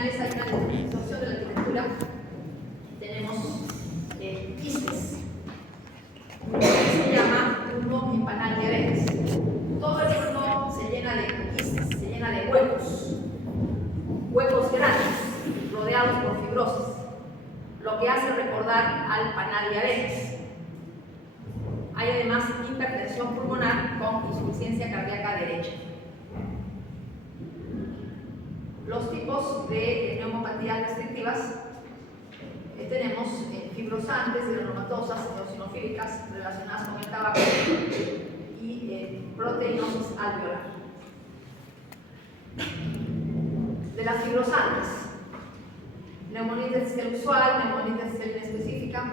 finales hay una distorsión de la arquitectura. Tenemos quistes, que se llama pulmón empanal de Abejas. Todo el pulmón se llena de quistes, se llena de huecos grandes, rodeados por fibrosis, lo que hace recordar al panal de abejas. Hay además hipertensión pulmonar con insuficiencia cardíaca derecha. Los tipos de neumopatías restrictivas tenemos fibrosantes, granulomatosas, eosinofílicas relacionadas con el tabaco y proteinosis alveolar. De las fibrosantes, neumonía intersticial usual, neumonía intersticial inespecífica,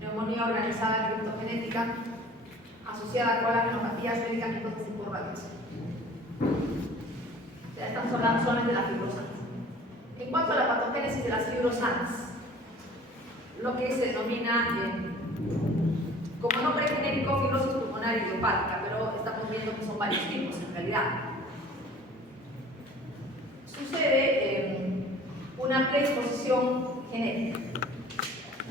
neumonía organizada criptogenética, asociada con las neumopatías, medicamentos de radiación. Ya estamos hablando solamente de las fibrosantes. En cuanto a la patogénesis de las fibrosantes, lo que se denomina como nombre genérico fibrosis pulmonar idiopática, pero estamos viendo que son varios tipos en realidad. Sucede una predisposición genética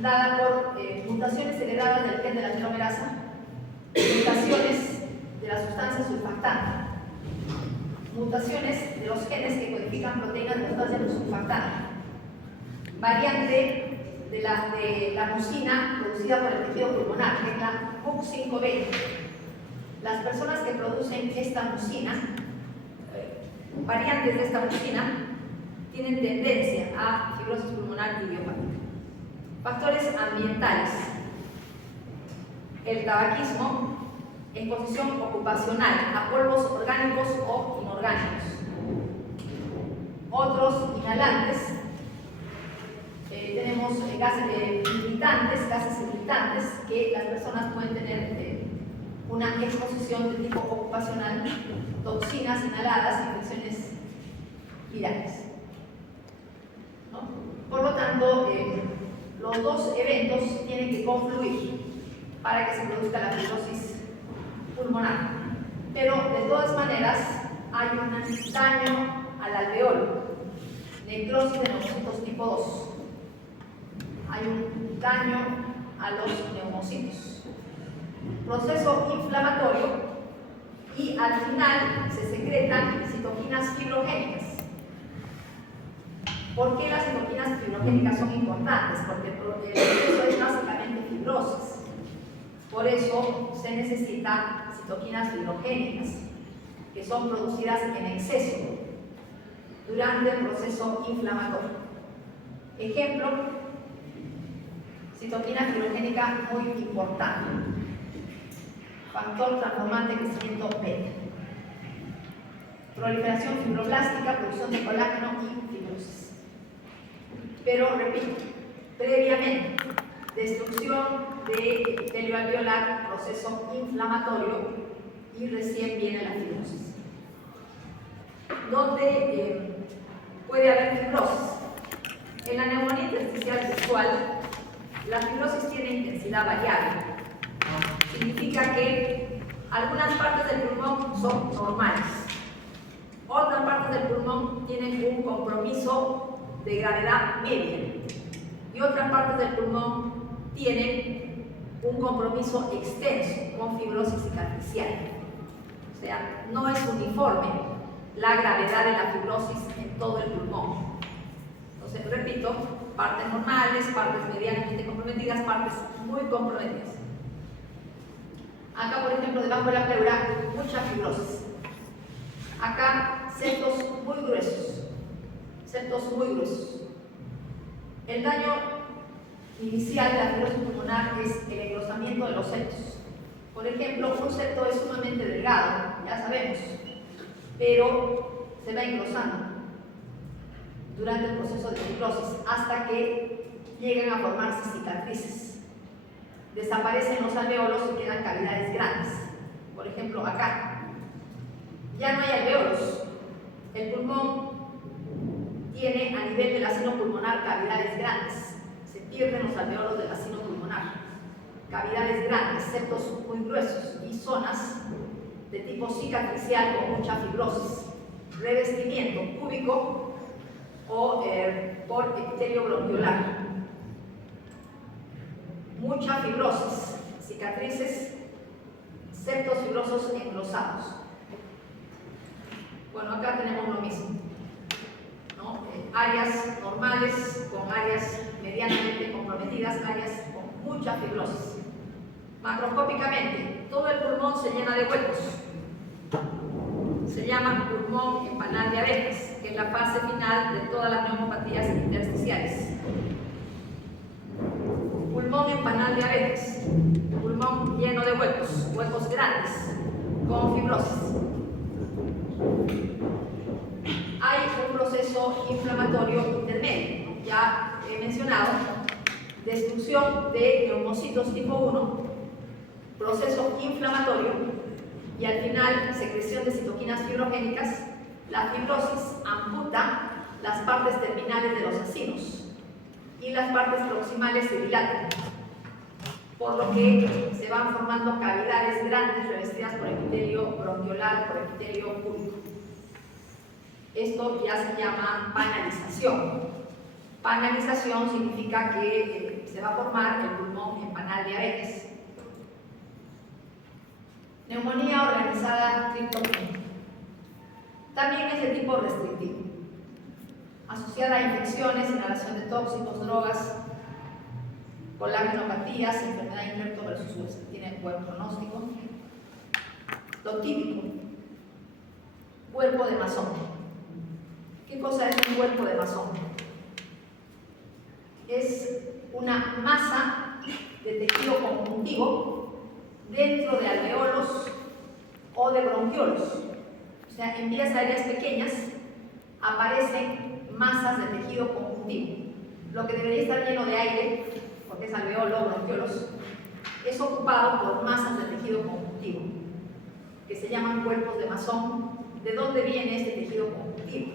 dada por mutaciones heredadas del gen de la telomerasa, mutaciones de la sustancia surfactante, mutaciones de los genes que codifican proteínas de la sustancia surfactante, variante de la mucina producida por el tejido pulmonar, que es la MUC5B. Las personas que producen esta mucina, variantes de esta mucina, tienen tendencia a fibrosis pulmonar idiopática. Factores ambientales: el tabaquismo, exposición ocupacional a polvos orgánicos o inorgánicos. Otros inhalantes, tenemos gases irritantes que las personas pueden tener una exposición de tipo ocupacional, toxinas inhaladas, infecciones virales, ¿no? Por lo tanto, los dos eventos tienen que confluir para que se produzca la fibrosis pulmonar. Pero de todas maneras hay un daño al alveolo, necrosis de neumocitos tipo 2. Hay un daño a los neumocitos, proceso inflamatorio, y al final se secretan citoquinas fibrogénicas. ¿Por qué las citoquinas fibrogénicas son importantes? Porque el proceso es básicamente fibrosis. Por eso se necesita citoquinas fibrogénicas, que son producidas en exceso durante el proceso inflamatorio. Ejemplo, citoquina fibrogénica muy importante, factor transformante de crecimiento beta, proliferación fibroblástica, producción de colágeno y fibrosis. Pero repito, previamente, destrucción de epitelio alveolar, proceso inflamatorio, y recién viene la fibrosis. ¿Dónde puede haber fibrosis? En la neumonía intersticial usual, la fibrosis tiene intensidad variable. Significa que algunas partes del pulmón son normales, otras partes del pulmón tienen un compromiso de gravedad media y otras partes del pulmón tienen un compromiso extenso con fibrosis cicatricial. O sea, no es uniforme la gravedad de la fibrosis en todo el pulmón. Entonces, repito, partes normales, partes medianamente comprometidas, partes muy comprometidas. Acá, por ejemplo, debajo de la pleura, mucha fibrosis. Acá, septos muy gruesos. El daño inicial de la fibrosis pulmonar es el engrosamiento de los septos. Por ejemplo, un septo es sumamente delgado, ya sabemos, pero se va engrosando durante el proceso de fibrosis hasta que llegan a formarse cicatrices. Desaparecen los alveolos y quedan cavidades grandes. Por ejemplo, acá ya no hay alveolos. El pulmón tiene a nivel del acino pulmonar cavidades grandes. Se pierden los alveolos del acino pulmonar. Cavidades grandes, septos muy gruesos y zonas de tipo cicatricial con mucha fibrosis. Revestimiento cúbico o por epitelio bronquiolar. Mucha fibrosis, cicatrices, septos fibrosos engrosados. Bueno, acá tenemos lo mismo, ¿no? Áreas normales con áreas medianamente comprometidas, áreas con mucha fibrosis. Macroscópicamente, todo el pulmón se llena de huecos. Se llama pulmón empanal de abejas, que es la fase final de todas las neumopatías intersticiales. Pulmón empanal de abejas, pulmón lleno de huecos, huecos grandes, con fibrosis. Hay un proceso inflamatorio intermedio, ya he mencionado, destrucción de neumocitos tipo 1, proceso inflamatorio, y al final secreción de citoquinas fibrogénicas. La fibrosis amputa las partes terminales de los acinos y las partes proximales se dilatan, por lo que se van formando cavidades grandes revestidas por epitelio bronquiolar, por epitelio púbico. Esto ya se llama panalización. Panalización significa que se va a formar el pulmón empanal de abejas. Neumonía organizada criptogénica. También es de tipo restrictivo, asociada a infecciones, inhalación de tóxicos, drogas, colagenopatías, enfermedad infecto versus tiene buen pronóstico. Lo típico, cuerpo de Masón. ¿Qué cosa es un cuerpo de Masón? Es una masa de tejido conjuntivo dentro de alveolos o de bronquiolos. O sea, en vías aéreas pequeñas aparecen masas de tejido conjuntivo. Lo que debería estar lleno de aire, porque es alveolo o bronquiolos, es ocupado por masas de tejido conjuntivo, que se llaman cuerpos de Masón. ¿De dónde viene este tejido conjuntivo?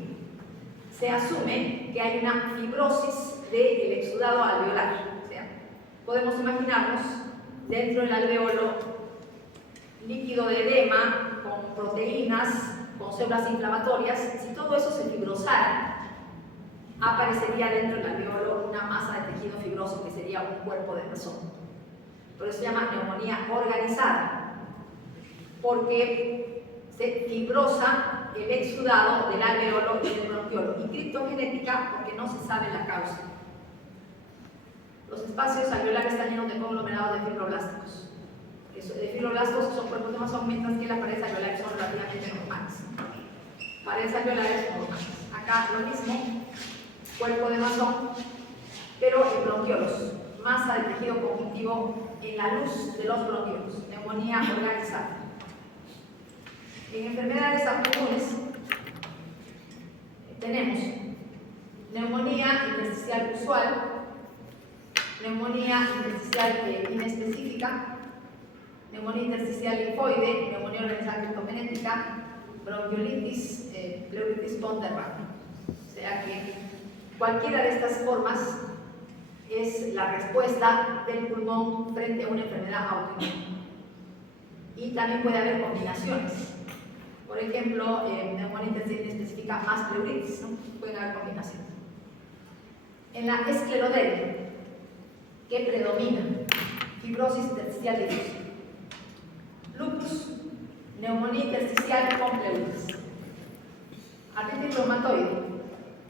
Se asume que hay una fibrosis del exudado alveolar. O sea, podemos imaginarnos dentro del alveolo líquido de edema, con proteínas, con células inflamatorias. Si todo eso se fibrosara, aparecería dentro del alveolo una masa de tejido fibroso que sería un cuerpo de Masón. Por eso se llama neumonía organizada, porque se fibrosa el exudado del alveolo y del bronquiolo, y criptogenética porque no se sabe la causa. Los espacios alveolares están llenos de conglomerados de fibroblásticos. De fibroblastos que son cuerpos de Masón, mientras que las paredes alveolares son relativamente normales. Paredes alveolares normales. Acá lo mismo, cuerpo de Masón, pero en bronquiolos, masa de tejido conjuntivo en la luz de los bronquiolos, neumonía organizada. En enfermedades autoinmunes tenemos neumonía intersticial usual, neumonía intersticial inespecífica, neumonía intersticial linfoide, neumonía organizada criptogenética, bronquiolitis, pleuritis ponderra. O sea que cualquiera de estas formas es la respuesta del pulmón frente a una enfermedad autoinmune. Y también puede haber combinaciones. Por ejemplo, neumonía intersticial inespecífica más pleuritis, ¿no? Pueden haber combinaciones. En la esclerodermia, ¿qué predomina? Fibrosis intersticial difusa. Lupus, neumonía intersticial con pleuritis. Artritis reumatoide,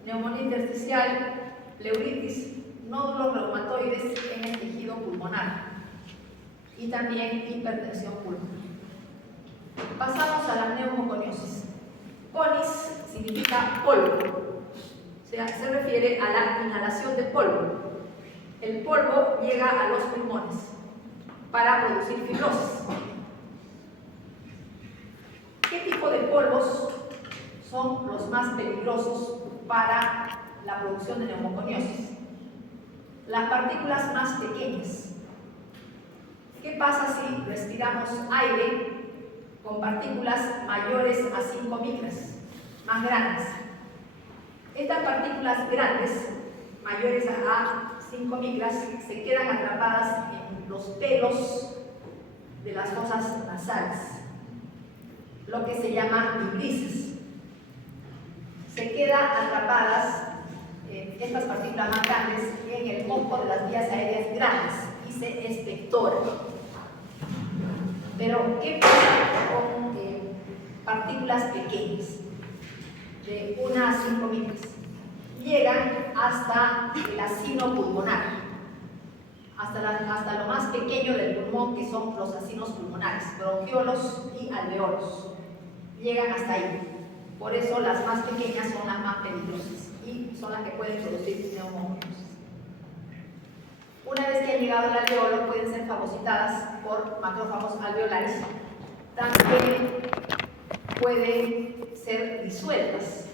neumonía intersticial, pleuritis, nódulos reumatoides en el tejido pulmonar y también hipertensión pulmonar. Pasamos a la neumoconiosis. Conis significa polvo, o sea, se refiere a la inhalación de polvo. El polvo llega a los pulmones para producir fibrosis. ¿Qué tipo de polvos son los más peligrosos para la producción de neumoconiosis? Las partículas más pequeñas. ¿Qué pasa si respiramos aire con partículas mayores a 5 micras, más grandes? Estas partículas grandes, mayores a 5 micras, se quedan atrapadas en los pelos de las fosas nasales, lo que se llama vibrisas. Se quedan atrapadas estas partículas más grandes en el cuerpo de las vías aéreas grandes y se espectoran. Pero, ¿qué pasa con partículas pequeñas? De 1 a 5 micras. Llegan hasta el acino pulmonar, hasta lo más pequeño del pulmón, que son los acinos pulmonares, bronquiolos y alveolos. Llegan hasta ahí. Por eso las más pequeñas son las más peligrosas y son las que pueden producir neumonías. Una vez que han llegado al alveolo, pueden ser fagocitadas por macrófagos alveolares. También pueden ser disueltas.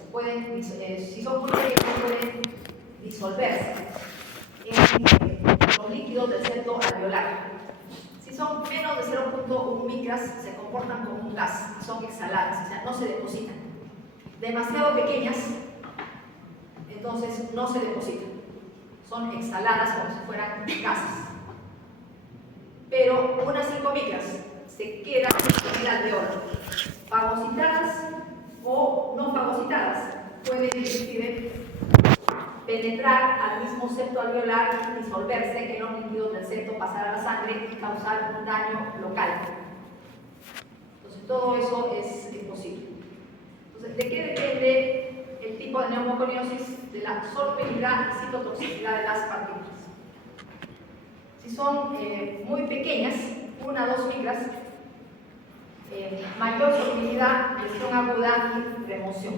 Si son muy pequeñas, pueden disolverse en los líquidos del septo alveolar. Si son menos de 0.1 micras, se comportan como un gas, son exhaladas, o sea, no se depositan. Demasiado pequeñas, entonces no se depositan, son exhaladas como si fueran gases. Pero unas 5 micras se quedan en el alveolo, fagocitadas o no fagocitadas, pueden inclusive penetrar al mismo septo alveolar, disolverse en los líquidos del septo, pasar a la sangre y causar un daño local. Entonces todo eso es posible. Entonces, ¿de qué depende el tipo de neumoconiosis? De la solubilidad y citotoxicidad de las partículas. Si son muy pequeñas, 1 a 2 micras, mayor solubilidad, lesión aguda y remoción.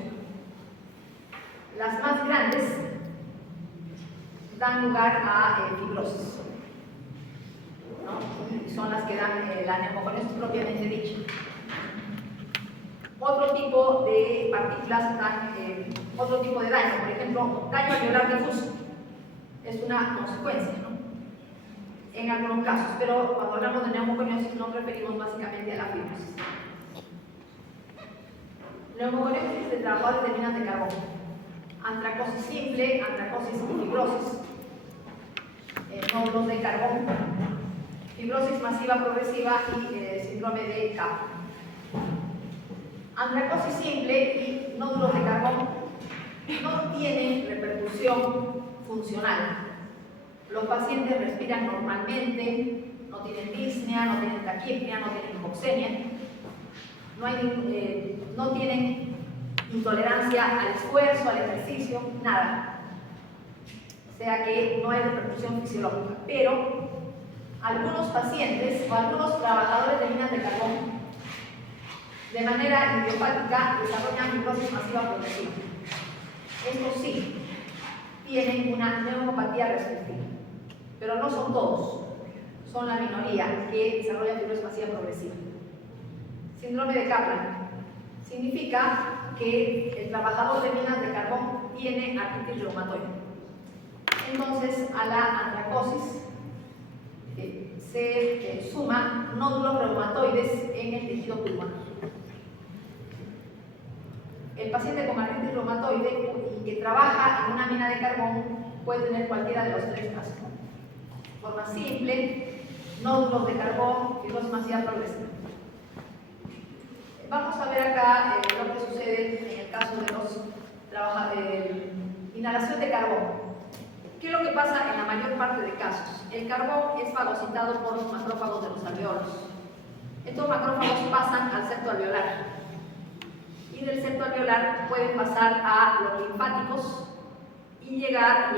Las más grandes dan lugar a fibrosis, ¿no? Y son las que dan la neumoconiosis propiamente dicha. Otro tipo de partículas dan otro tipo de daño, por ejemplo, daño alveolar difuso. Es una consecuencia, ¿no? En algunos casos, pero cuando hablamos de neumoconiosis nos referimos básicamente a la fibrosis. Neumoconiosis de trabajadores de minas de carbón. Antracosis simple, antracosis y fibrosis. Nódulos de carbón, fibrosis masiva progresiva y síndrome de Kaplan. Antracosis simple y nódulos de carbón no tienen repercusión funcional. Los pacientes respiran normalmente, no tienen disnea, no tienen taquipnea, no tienen hipoxemia, no tienen intolerancia al esfuerzo, al ejercicio, nada. O sea que no hay repercusión fisiológica. Pero algunos pacientes o algunos trabajadores de minas de carbón de manera idiopática desarrollan fibrosis masiva progresiva. Estos sí tienen una neuropatía restrictiva, pero no son todos, son la minoría que desarrolla fibrosis masiva progresiva. Síndrome de Kaplan significa que el trabajador de minas de carbón tiene artritis reumatoide. Entonces, a la antracosis se suman nódulos reumatoides en el tejido pulmonar. El paciente con artritis reumatoide y que trabaja en una mina de carbón puede tener cualquiera de los 3 casos. Forma simple, nódulos de carbón, fibrosis masiva progresiva. Vamos a ver acá lo que sucede en el caso de los inhalación de carbón. ¿Qué es lo que pasa en la mayor parte de casos? El carbón es fagocitado por los macrófagos de los alveolos. Estos macrófagos pasan al septo alveolar. Y del septo alveolar pueden pasar a los linfáticos y llevar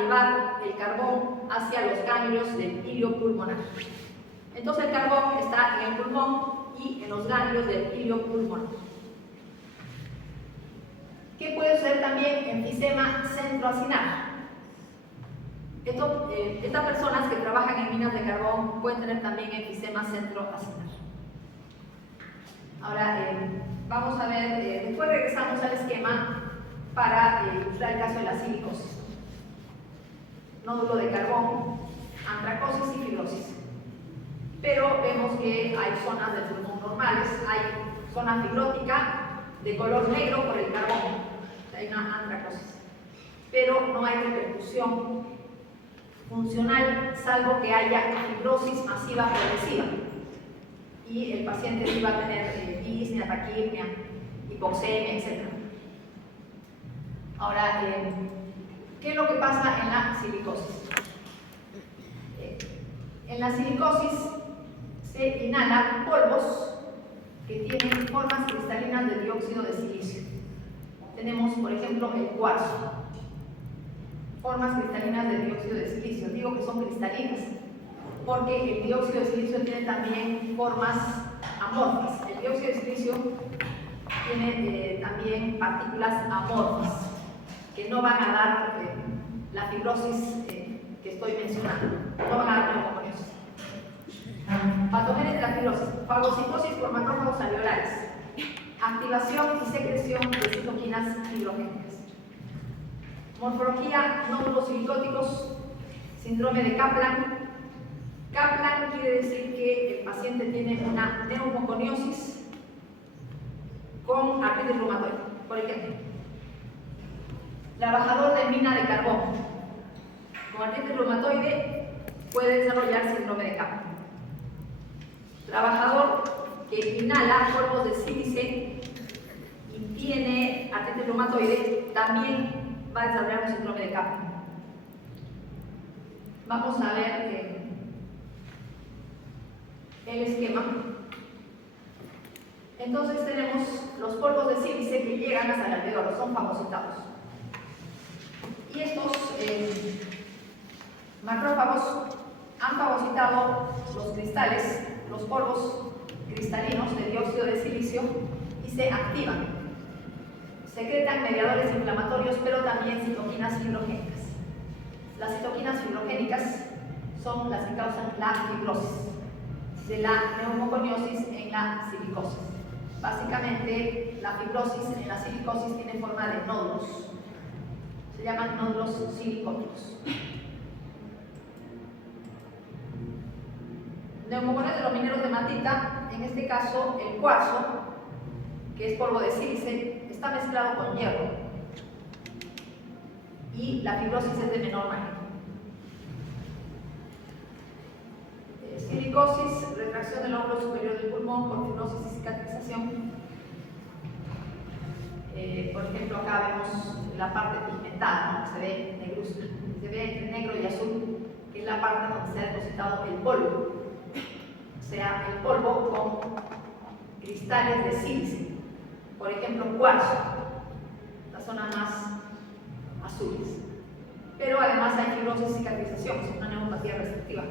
el carbón hacia los ganglios del hilio pulmonar. Entonces el carbón está en el pulmón y en los ganglios del hilio pulmonar. ¿Qué puede ser también enfisema centroacinar? Estas personas que trabajan en minas de carbón pueden tener también enfisema centroacinar. Ahora, vamos a ver, después regresamos al esquema para ilustrar el caso de la silicosis. Nódulo de carbón, antracosis y fibrosis. Pero vemos que hay zonas del pulmón normales, hay zona fibrótica de color negro por el carbón, hay una antracosis. Pero no hay repercusión funcional, salvo que haya fibrosis masiva progresiva. Y el paciente sí va a tener disnea, taquipnea, hipoxemia, etc. Ahora, ¿qué es lo que pasa en la silicosis. En la silicosis se inhalan polvos que tienen formas cristalinas de dióxido de silicio. Tenemos, por ejemplo, el cuarzo. Formas cristalinas de dióxido de silicio. Digo que son cristalinas porque el dióxido de silicio tiene también formas amorfas. El dióxido de silicio tiene también partículas amorfas que no van a dar la fibrosis que estoy mencionando. No van a dar neumoconiosis. Patógenos de la fibrosis: fagocitosis por macrófagos alveolares, activación y secreción de citoquinas fibrogénicas. Morfología: nódulos silicóticos, síndrome de Kaplan. Kaplan quiere decir que el paciente tiene una neumoconiosis con artritis reumatoide, por ejemplo. Trabajador de mina de carbón con artritis reumatoide puede desarrollar síndrome de Kaplan. Trabajador que inhala polvos de sílice y tiene artritis reumatoide también va a desarrollar un síndrome de Kaplan. Vamos a ver el esquema. Entonces tenemos los polvos de sílice que llegan hasta el alveolo, son fagocitados. Y estos macrófagos han fagocitado los cristales, los polvos cristalinos de dióxido de silicio, y se activan. Secretan mediadores inflamatorios, pero también citoquinas fibrogénicas. Las citoquinas fibrogénicas son las que causan la fibrosis de la neumoconiosis en la silicosis. Básicamente, la fibrosis en la silicosis tiene forma de nódulos. Se llaman nódulos silicóticos. Neumoconiosis de los mineros de matita, en este caso el cuarzo, que es polvo de sílice, está mezclado con hierro y la fibrosis es de menor magnitud. Silicosis, retracción del lóbulo superior del pulmón por fibrosis y cicatrización. Por ejemplo, acá vemos la parte pigmentada, ¿no? Se ve negruzca, se ve entre negro y azul, que es la parte donde se ha depositado el polvo. O sea, el polvo con cristales de sílice, por ejemplo, cuarzo, las zonas más azules. Pero además hay fibrosis y cicatrización, es una neuropatía restrictiva.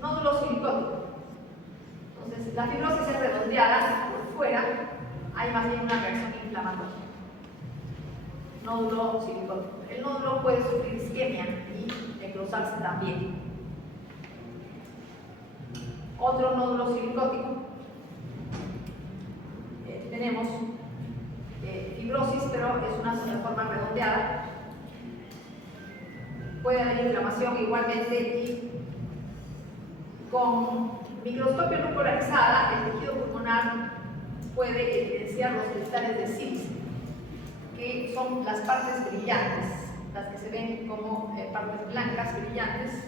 Nódulo silicótico. Entonces, la fibrosis es redondeada por fuera, hay más bien una reacción inflamatoria. Nódulo silicótico. El nódulo puede sufrir isquemia y necrosarse también. Otro nódulo silicótico. Tenemos fibrosis, pero es una forma redondeada. Puede haber inflamación igualmente y con microscopio no polarizada el tejido pulmonar puede evidenciar los cristales de sílice, que son las partes brillantes, las que se ven como partes blancas brillantes,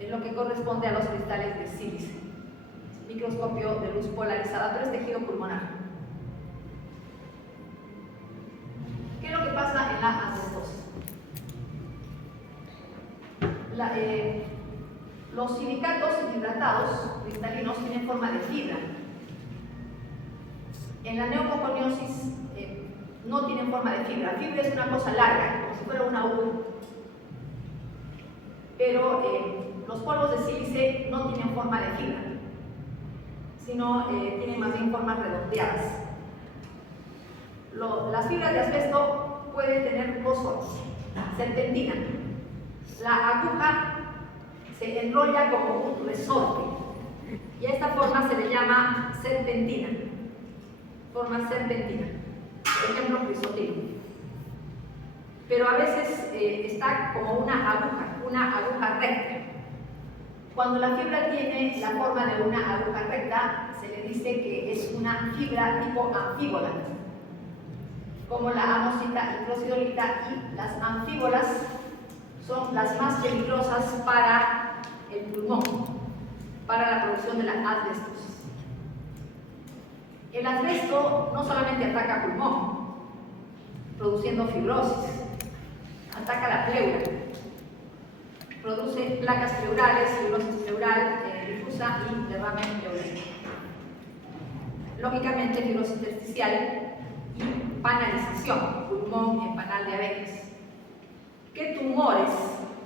es lo que corresponde a los cristales de sílice. Microscopio de luz polarizada, pero es tejido pulmonar. ¿Qué es lo que pasa en la asbestosis? Los silicatos hidratados cristalinos tienen forma de fibra. En la neumoconiosis no tienen forma de fibra. La fibra es una cosa larga, como si fuera una U. Pero los polvos de sílice no tienen forma de fibra, sino tienen más bien formas redondeadas. Las fibras de asbesto pueden tener dos formas. Serpentina. La aguja se enrolla como un resorte y a esta forma se le llama serpentina. Forma serpentina. Por ejemplo, crisotilo. Pero a veces está como una aguja recta. Cuando la fibra tiene la forma de una aguja recta, se le dice que es una fibra tipo anfíbola, como la amosita y clocidolita, y las anfíbolas son las más peligrosas para el pulmón, para la producción de la asbestosis. El asbesto no solamente ataca pulmón, produciendo fibrosis, ataca la pleura, produce placas pleurales, fibrosis pleural difusa y derrame pleural. Lógicamente, fibrosis intersticial y panalización, pulmón en panal de Abeques. ¿Qué tumores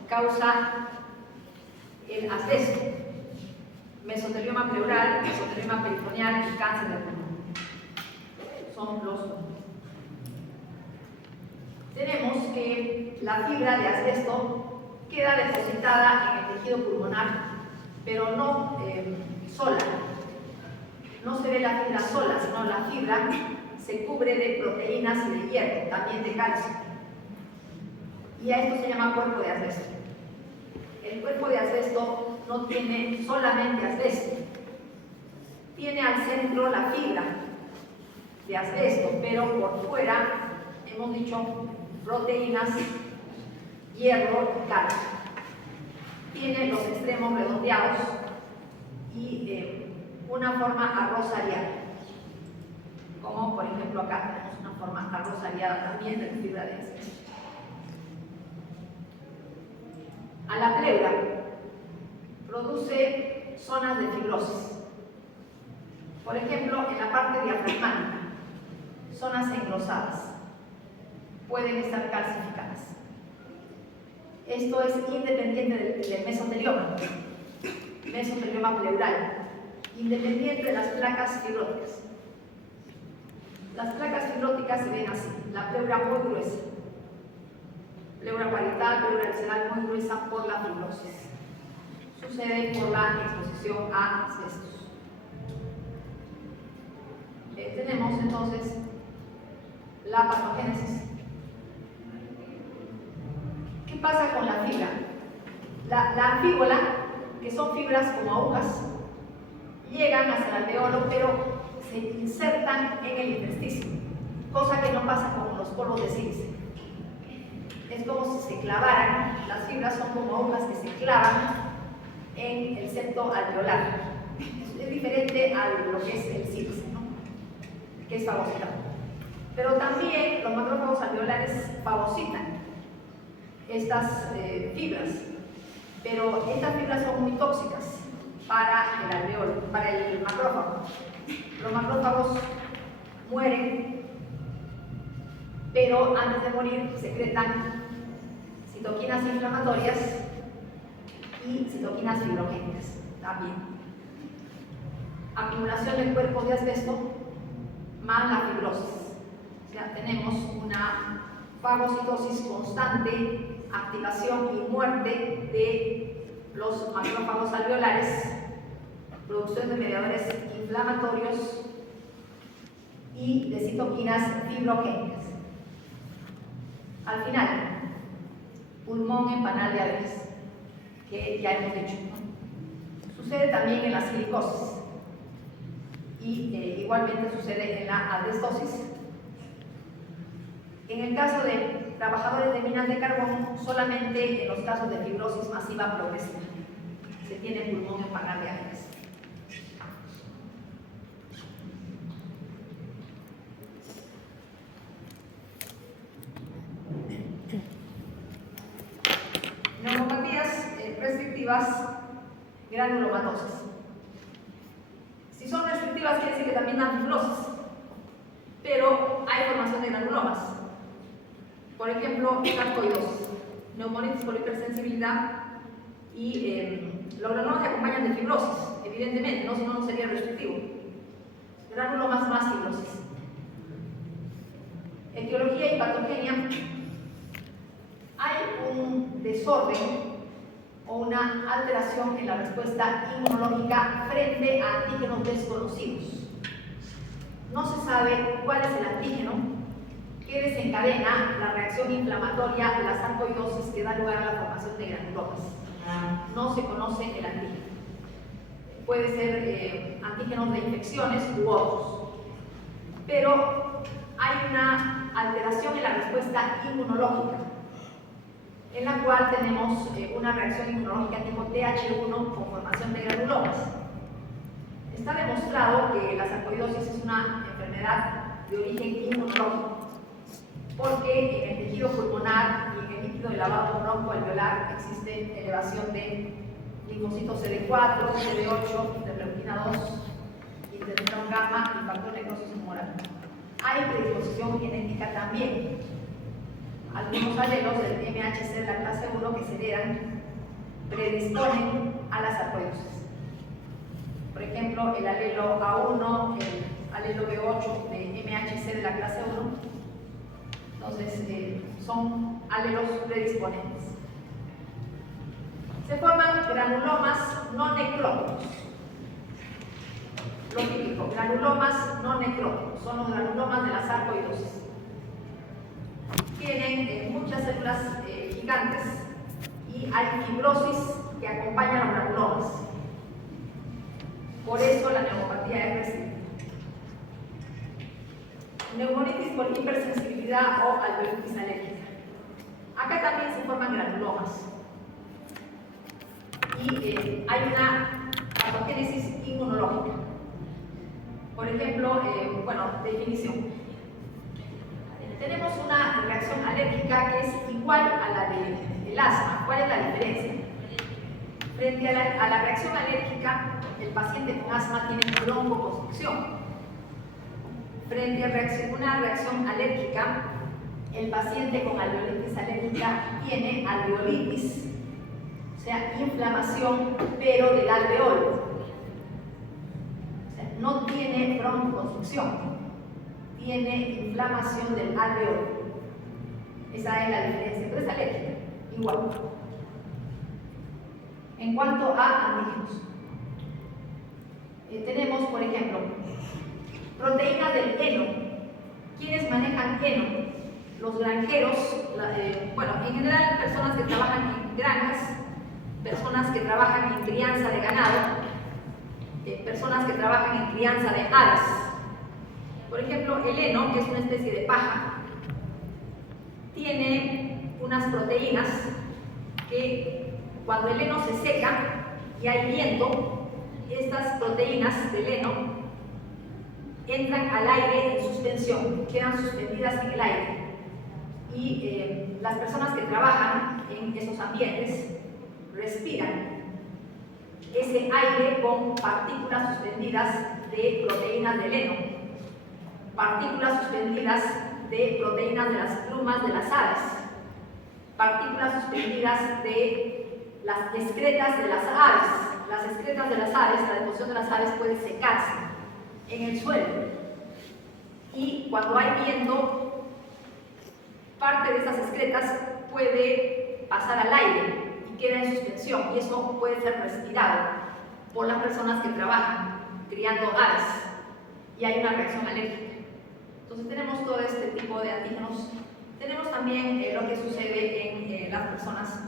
causa el asbesto? Mesotelioma pleural, mesotelioma peritoneal y cáncer de pulmón. Son los tumores. Tenemos que la fibra de asbesto queda depositada en el tejido pulmonar, pero no sola. No se ve la fibra sola, sino la fibra se cubre de proteínas y de hierro, también de calcio. Y a esto se llama cuerpo de asbesto. El cuerpo de asbesto no tiene solamente asbesto, tiene al centro la fibra de asbesto, pero por fuera hemos dicho proteínas, hierro y calcio. Tiene los extremos redondeados y una forma arrozariada, como por ejemplo acá tenemos una forma arrozariada también de la fibra de asbesto. A la pleura produce zonas de fibrosis. Por ejemplo, en la parte diafragmática, zonas engrosadas pueden estar calcificadas. Esto es independiente del mesotelioma pleural, independiente de las placas fibróticas. Las placas fibróticas se ven así, la pleura muy gruesa, pleura parietal, pleura visceral muy gruesa por la fibrosis. Sucede por la exposición a asbestos. Tenemos entonces la patogénesis. ¿Qué pasa con la fibra? La anfíbola, que son fibras como agujas, llegan hasta el alveolo, pero se insertan en el intersticio, cosa que no pasa con los polvos de sílice. Es como si se clavaran, las fibras son como agujas que se clavan en el septo alveolar. Es diferente a lo que es el sílice, ¿no? Que es fagocitado. Pero también los macrófagos alveolares fagocitan estas fibras, pero estas fibras son muy tóxicas para el alveolo, para el macrófago. Los macrófagos mueren, pero antes de morir secretan citoquinas inflamatorias y citoquinas fibrogénicas también. Acumulación de cuerpos de asbesto más la fibrosis. O sea, tenemos una fagocitosis constante, activación y muerte de los macrófagos alveolares, producción de mediadores inflamatorios y de citoquinas fibrogénicas. Al final, pulmón en panal de Abeques, que ya hemos dicho, ¿no? Sucede también en la silicosis y igualmente sucede en la asbestosis. En el caso de trabajadores de minas de carbón, solamente en los casos de fibrosis masiva progresiva se tiene pulmón en panal de Abeques. Neumopatías restrictivas granulomatosas. Si son restrictivas quiere decir que también dan fibrosis, pero hay formación de granulomas. Por ejemplo, sarcoidosis, neumonitis por hipersensibilidad y los granulomas se acompañan de fibrosis, evidentemente, ¿no? Si no, no sería restrictivo. Granulomas más fibrosis. Etiología y patogenia. Hay un desorden o una alteración en la respuesta inmunológica frente a antígenos desconocidos. No se sabe cuál es el antígeno que desencadena la reacción inflamatoria de la sarcoidosis que da lugar a la formación de granulomas. No se conoce el antígeno. Puede ser antígenos de infecciones u otros. Pero hay una alteración en la respuesta inmunológica, en la cual tenemos una reacción inmunológica tipo TH1 con formación de granulomas. Está demostrado que la sarcoidosis es una enfermedad de origen inmunológico, porque en el tejido pulmonar y en el líquido sentido del lavado broncoalveolar existe elevación de linfocitos CD4, CD8, interleuquina 2, interferón gamma y factor necrosis tumoral. Hay predisposición genética también. Algunos alelos del MHC de la clase 1 que se heredan predisponen a la sarcoidosis. Por ejemplo, el alelo A1, el alelo B8 de MHC de la clase 1. Entonces, son alelos predisponentes. Se forman granulomas no necróticos. Lo típico, granulomas no necróticos, son los granulomas de la sarcoidosis. Tienen muchas células gigantes y hay fibrosis que acompaña a los granulomas. Por eso la neumopatía es resistente. Neumonitis por hipersensibilidad o alveolitis alérgica. Acá también se forman granulomas. Y hay una patogénesis inmunológica. Por ejemplo, definición. Tenemos una reacción alérgica que es igual a la del asma. ¿Cuál es la diferencia? Frente a la reacción alérgica, el paciente con asma tiene broncoconstricción. Frente a una reacción alérgica, el paciente con alveolitis alérgica tiene alveolitis, o sea, inflamación, pero del alveolo. O sea, no tiene broncoconstricción, tiene inflamación del alveolo. Esa es la diferencia, pero es alérgica, igual. En cuanto a antígenos, tenemos, por ejemplo, proteína del heno. ¿Quiénes manejan heno? Los granjeros, en general personas que trabajan en granjas, personas que trabajan en crianza de ganado, personas que trabajan en crianza de aves. Por ejemplo, el heno, que es una especie de paja, tiene unas proteínas que cuando el heno se seca y hay viento, estas proteínas del heno entran al aire en suspensión, quedan suspendidas en el aire. Y las personas que trabajan en esos ambientes respiran ese aire con partículas suspendidas de proteínas del heno, partículas suspendidas de proteínas de las plumas de las aves, partículas suspendidas de las excretas de las aves. Las excretas de las aves, la deposición de las aves puede secarse en el suelo. Y cuando hay viento, parte de esas excretas puede pasar al aire y queda en suspensión, y eso puede ser respirado por las personas que trabajan criando aves y hay una reacción alérgica. Entonces tenemos todo este tipo de antígenos. Tenemos también lo que sucede en las personas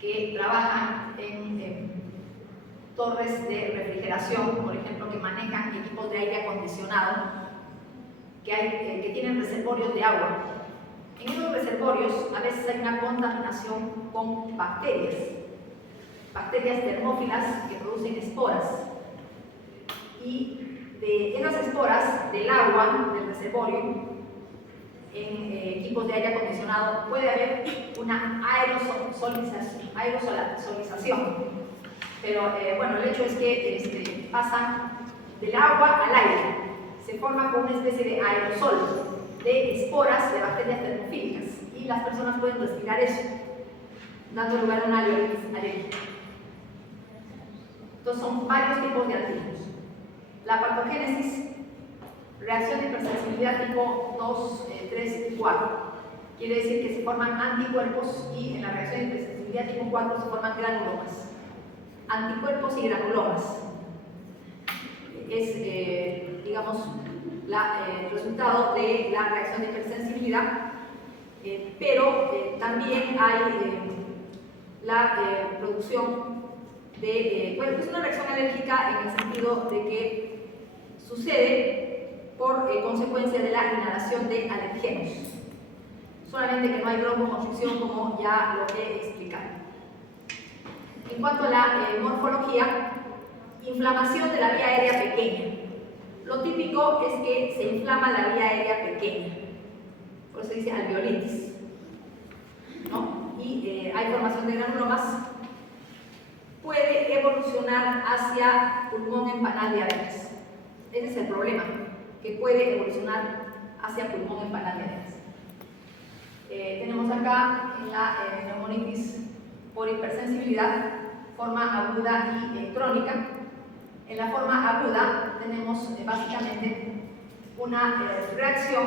que trabajan en torres de refrigeración, por ejemplo, que manejan equipos de aire acondicionado, que tienen reservorios de agua. En esos reservorios a veces hay una contaminación con bacterias termófilas que producen esporas. Y de esas esporas del agua del reservorio, en equipos de aire acondicionado, puede haber una aerosolización. Pero el hecho es que pasan del agua al aire, se forma como una especie de aerosol de esporas de bacterias termofílicas y las personas pueden respirar eso, dando lugar a una alveolitis alérgica. Entonces son varios tipos de antígenos. La patogénesis, reacción de hipersensibilidad tipo 2, 3 y 4. Quiere decir que se forman anticuerpos y en la reacción de hipersensibilidad tipo 4 se forman granulomas. Anticuerpos y granulomas es, el resultado de la reacción de hipersensibilidad, pero también hay la producción de, es una reacción alérgica en el sentido de que sucede por consecuencia de la inhalación de alergenos, solamente que no hay broncoconstricción como ya lo he explicado. En cuanto a la morfología, inflamación de la vía aérea pequeña. Lo típico es que se inflama la vía aérea pequeña, por eso dice alveolitis. ¿no? Y hay formación de granulomas, puede evolucionar hacia pulmón empanal de abejas. Ese es el problema, que puede evolucionar hacia pulmón empanal de abejas. Tenemos acá en la neumonitis por hipersensibilidad, forma aguda y crónica. En la forma aguda tenemos básicamente una reacción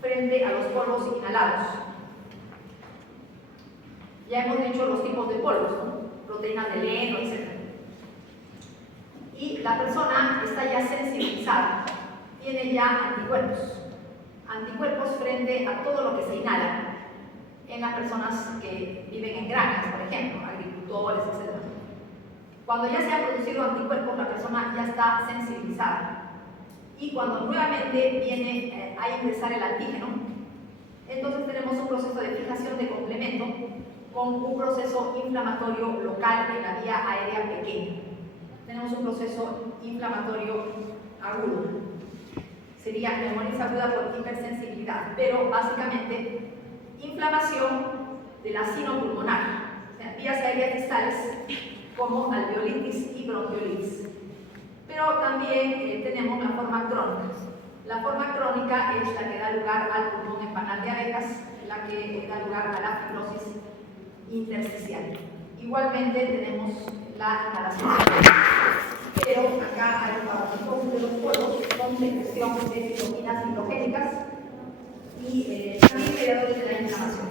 frente a los polvos inhalados. Ya hemos dicho los tipos de polvos, ¿no? Proteínas de heno, etc. Y la persona está ya sensibilizada, tiene ya anticuerpos frente a todo lo que se inhala en las personas que viven en granjas, por ejemplo, agricultores, etc. Cuando ya se han producido anticuerpos, la persona ya está sensibilizada. Y cuando nuevamente viene a ingresar el antígeno, entonces tenemos un proceso de fijación de complemento con un proceso inflamatorio local en la vía aérea pequeña. Tenemos un proceso inflamatorio agudo. Sería neumonitis aguda por hipersensibilidad, pero básicamente inflamación de la sinopulmonar, o sea, vías aéreas distales como alveolitis y bronquiolitis. Pero también tenemos la forma crónica. La forma crónica es la que da lugar al pulmón empanal de abejas, la que da lugar a la fibrosis intersticial. Igualmente tenemos la inhalación. Pero acá hay un parasitón de los polvos con secreción de citoquinas hidrogénicas y también mediadores de la inflamación.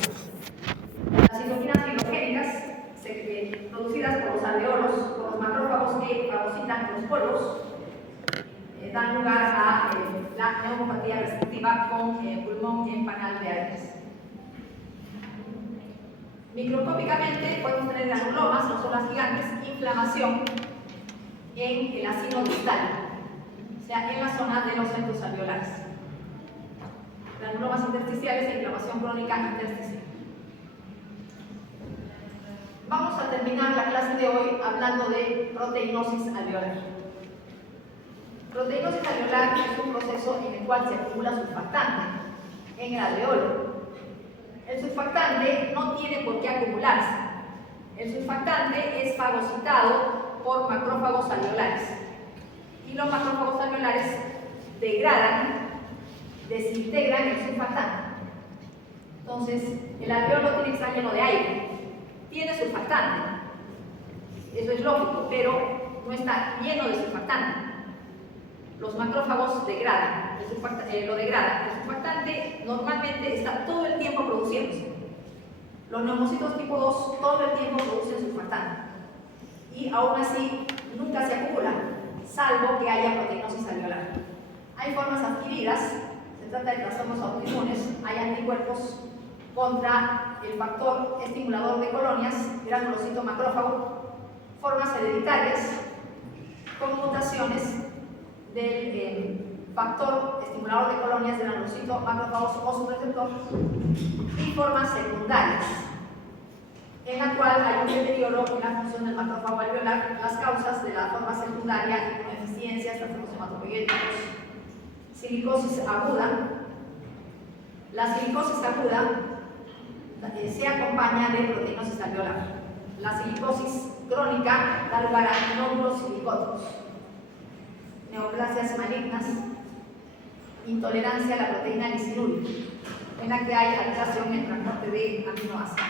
Las citoquinas hidrogénicas, producidas por los alveolos, por los macrófagos que fagocitan los polvos, dan lugar a la neumopatía restrictiva con pulmón empanal de abejas. Microscópicamente podemos tener granulomas, no células gigantes, inflamación en el acino distal, o sea, en la zona de los centros alveolares. Granulomas intersticiales e inflamación crónica intersticial. Vamos a terminar la clase de hoy hablando de proteinosis alveolar. Proteinosis alveolar es un proceso en el cual se acumula surfactante en el alveolo. El surfactante no tiene por qué acumularse. El surfactante es fagocitado por macrófagos alveolares. Y los macrófagos alveolares degradan, desintegran el surfactante. Entonces, el alveolo tiene que estar lleno de aire. Tiene surfactante. Eso es lógico, pero no está lleno de surfactante. Los macrófagos degradan, lo degradan. El surfactante normalmente está todo el tiempo produciéndose. Los neumocitos tipo 2 todo el tiempo producen surfactante. Y aún así nunca se acumula, salvo que haya proteinosis alveolar. Hay formas adquiridas, se trata de trastornos autoinmunes, hay anticuerpos contra el factor estimulador de colonias, granulocito macrófago, formas hereditarias con mutaciones del factor estimulador de colonias de granulocito macrófagos o su receptor, y formas secundarias, en la cual hay un deterioro en la función del macrófago alveolar. Las causas de la forma secundaria, inmunodeficiencias, trastornos hematopoyéticos, silicosis aguda. La silicosis aguda se acompaña de proteinosis alveolar. La silicosis crónica da lugar a nódulos silicóticos, neoplasias malignas, intolerancia a la proteína lisinúrica, en la que hay alteración en el transporte de aminoácidos.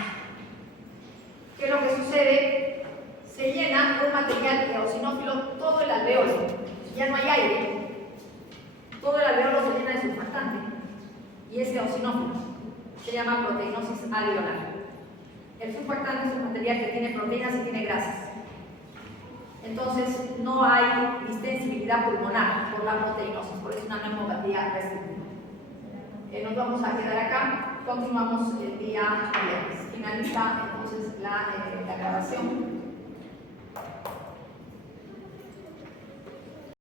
¿Qué es lo que sucede? Se llena un material eosinófilo todo el alveolo, ya no hay aire, todo el alveolo se llena de surfactante y es eosinófilo, se llama proteinosis alveolar. El surfactante es un material que tiene proteínas y tiene grasas. Entonces no hay distensibilidad pulmonar por la proteinosis, por eso es una neumopatía restrictiva. Nos vamos a quedar acá, continuamos el día viernes. Finaliza entonces la grabación.